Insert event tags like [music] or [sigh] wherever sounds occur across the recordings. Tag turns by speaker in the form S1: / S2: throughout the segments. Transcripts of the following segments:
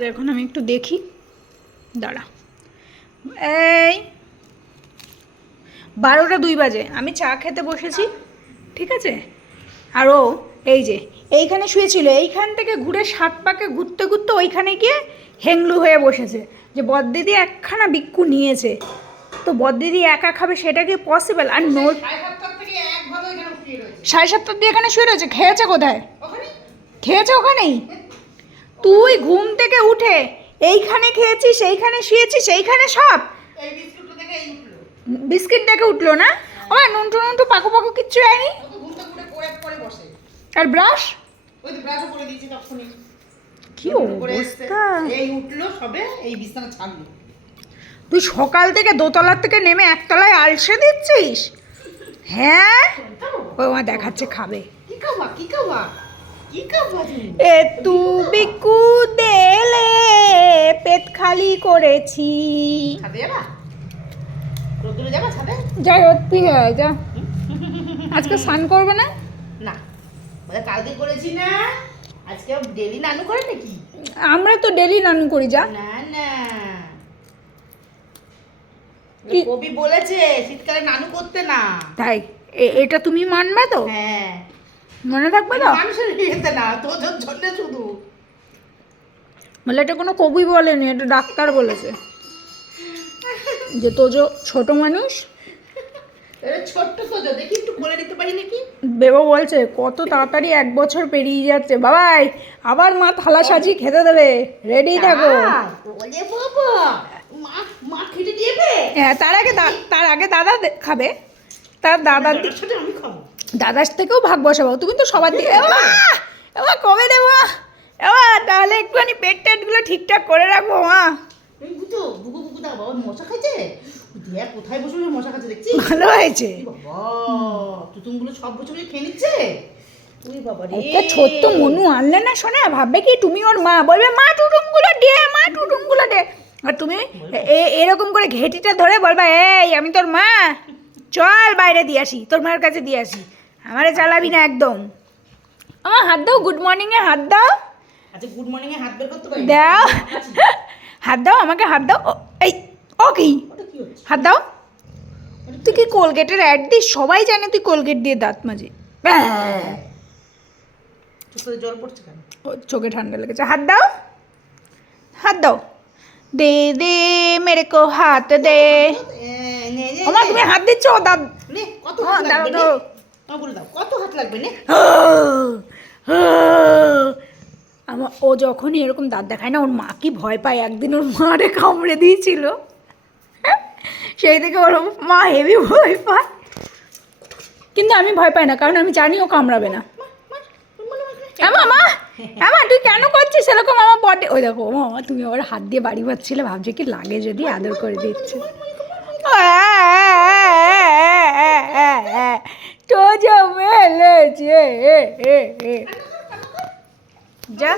S1: আচ্ছা এখন আমি একটু দেখি। দাঁড়া। এই বারোটা দুই বাজে। আমি চা খেতে বসেছি ঠিক আছে? আর ও এই যে এইখানে শুয়েছিল এইখান থেকে ঘুরে সাত পাকে ঘুরতে ঘুরতে ওইখানে গিয়ে হেংলু হয়ে বসেছে। যে বদ্দিদি একখানা বিক্কু নিয়েছে। তো বদ্দিদি একা খাবে সেটা কি পসিবল আর নোট সাড়ে সাতটার দিয়ে এখানে শুয়ে রয়েছে? খেয়েছে কোথায়? খেয়েছে ওখানেই? তুই ঘুম থেকে উঠে এইখানে খেয়েছিস সেইখানে শুয়েছিস সেইখানে সব। বিস্কিট দেখে উঠল না? আমার নুনটু নুনটু পাকু পাকু কিচ্ছু যায়নি আর ব্রাশ? কি অবস্থা।
S2: এই উঠল সবে এই বিছানা ছাড়লো।
S1: তুই সকাল থেকে দোতলার থেকে নেমে একতলায় আলসে দিচ্ছিস? হ্যাঁ? ও আমার দেখাচ্ছে খাবে।
S2: কি খাবা কি খাবা
S1: এ তু বিকু দেলে পেট খালি করেছি। যাই যা। [laughs] আজকে স্নান করবে না?
S2: না। কালকে করেছি না। আজকে ডেলি নানু করে নাকি?
S1: আমরা তো ডেলি নানু করি যা।
S2: না না। কবি বলেছে শীতকালে নানু করতে না।
S1: তাই এটা তুমি মানবে তো?
S2: হ্যাঁ।
S1: মনে থাকবে তো?
S2: মানুষের ইয়েতে না তোদের জন্য শুধু।
S1: বলে এটা কোনো কবি বলেনি এটা ডাক্তার বলেছে। যে তোজো ছোট মানুষ? বেবো বলছে কত তাড়াতাড়ি এক বছর পেরিয়ে যাচ্ছে। বাবাই আবার মা থালা সাজিয়ে খেতে দেবে। রেডি থাকো। হ্যাঁ তার আগে তার আগে দাদা খাবে। তার দাদার দি-
S2: আমি খাব।
S1: দাদার থেকেও ভাগ বসাবো। তুমি তো সবার দিকে এবার কবে দেবো এবার তাহলে একটুখানি পেট টেটগুলো ঠিকঠাক করে রাখব মা। ভালো হয়েছে। একটা ছোট্ট মনু আনলে না শোনা ভাববে কি তুমি ওর মা? বলবে মা টুটুমগুলো দে মা টুটুমগুলো দে। আর তুমি এরকম করে ঘেটিটা ধরে বলবা এই আমি তোর মা। চল বাইরে দিয়ে আসি তোর মায়ের কাছে দিয়ে আসি। আমারে চালাবি না একদম। আমার হাত দাও গুড মর্নিংয়ে হাত দাও।
S2: আচ্ছা গুড মর্নিং এ হাত বের করতে পারি?
S1: দাও। হাত দাও আমাকে হাত দাও। এই ও কি?
S2: কি হচ্ছে?
S1: হাত দাও। তুই কি কোলগেটের অ্যাড দিস? সবাই জানে তুই কোলগেট দিয়ে দাঁত মাজি।
S2: চোখে জল পড়ছে কেন?
S1: চোখে ঠান্ডা লেগেছে। হাত দাও। হাত দাও। দে দে মেরে কো হাত দে।
S2: এ,
S1: আমার তুমি হাত দিচ্ছ? দাঁত।
S2: নে কত
S1: হ্যাঁ, দাও, দাও।
S2: আমার বলে দাও কত হাত লাগবে নে
S1: আমার ও যখনই এরকম দাঁত দেখায় না ওর মা কি ভয় পায় একদিন ওর মারে কামড়ে দিয়েছিল সেই থেকে ওর মা হেভি ভয় পায় কিন্তু আমি ভয় পাই না কারণ আমি জানি ও কামড়াবে না আমা মা তুই কেন করছিস এরকম আমার বডি ওই দেখো মামা তুমি আবার হাত দিয়ে বাড়ি পাচ্ছিলে ভাবছি কি লাগে যদি আদর করে দিচ্ছে যে মেলেছে যা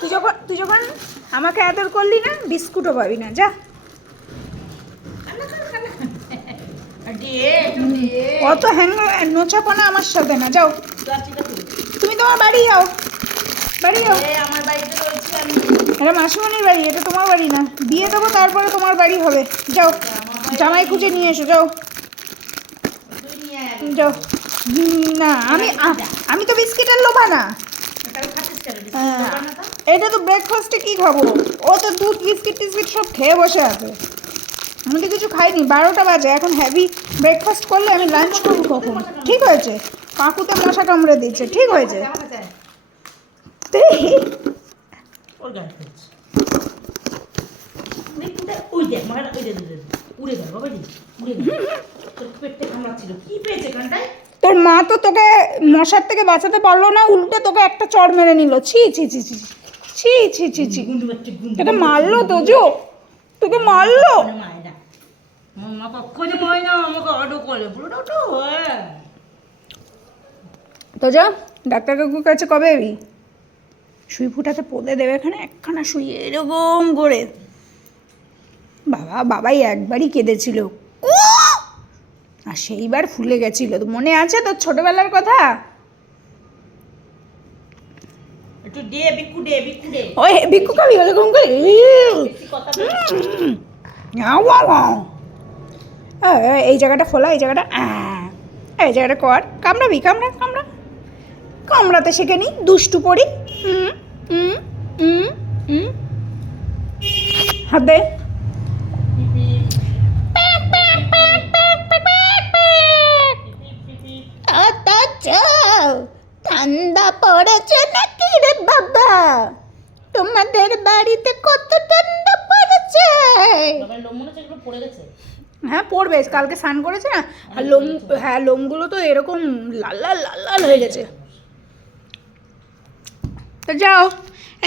S1: তুই যখন তুই যখন আমাকে আদর করলি না, বিস্কুটও পাবি না, যা। অত হ্যাং, নোচাপনা আমার সাথে না, যাও। তুমি তোমার বাড়ি যাও। বাড়ি যাও।
S2: আমার বাড়িতে
S1: মাসিমণির বাড়ি, এটা তোমার বাড়ি না। দিয়ে দেবো, তারপরে তোমার বাড়ি হবে। যাও, জামাই খুঁজে নিয়ে এসো, যাও
S2: তুই নিয়ে আয়
S1: যাও হুম, না আমি আমি তো বিস্কিটের লোভা না হ্যাঁ। এটা তো ব্রেকফাস্টে কি খাব ও তো দুধ বিস্কিট টিস্কিট সব খেয়ে বসে আছে আমি তো কিছু খাইনি বারোটা বাজে এখন হেভি ব্রেকফাস্ট করলে আমি লাঞ্চ করব কখন ঠিক হয়েছে কাকুতে মশা কামড়ে দিচ্ছে ঠিক হয়েছে
S2: ওই দেখ ওই দেখ। উড়ে গেল বাবা রে উড়ে গেল তোর পেটে কামড়াচ্ছিল। কি পেয়েছে কানটায়?
S1: তোর মা তো তোকে মশার থেকে বাঁচাতে পারল না উল্টে তোকে একটা চড় মেরে নিল। ছি ছি ছি ছি ছি ছি ছি ছি। তোকে মারলো তো জো। তোকে মারলো।
S2: মায় না মা কখনো মায় না আমাকে অর্ডার করে। বলো ওটো
S1: তো যা ডাক্তার কাকুর কাছে কবে এবি সুই ফুটাতে পদে দেবে এখানে একখানা সুই এরকম করে। বাবা বাবাই একবারই কেঁদেছিল। আর সেইবার ফুলে গেছিল। তো মনে আছে তোর ছোটবেলার কথা? ওই ভিক্ষু খাবি করে। আও। এই, জায়গাটা ফোলা এই জায়গাটা। এই জায়গাটা কর। কামড়াবি কামড়া কামড়া। কামড়াতে শিখে নি দুষ্টু পড়ি হুম হুম হুম হুম। হাত তোমাদের বাড়িতে কত ঠান্ডা পড়েছে। হ্যাঁ পড়বে কালকে স্নান করেছে না? আর লোম হ্যাঁ লোমগুলো তো এরকম লাল লাল লাল লাল হয়ে গেছে। তো যাও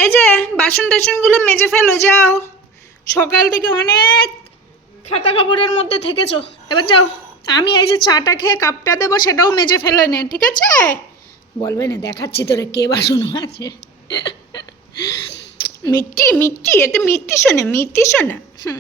S1: এই যে বাসন টাসনগুলো মেজে ফেলো যাও। সকাল থেকে অনেক খাতা কাপড়ের মধ্যে থেকেছো। এবার যাও আমি এই যে চাটা খেয়ে কাপটা দেবো সেটাও মেজে ফেলে নে ঠিক আছে? বলবে না দেখাচ্ছি তোরে কে বাসন আছে মিট্টি মিট্টি এটা মিট্টি শোনে মিট্টি শোনা। হুম।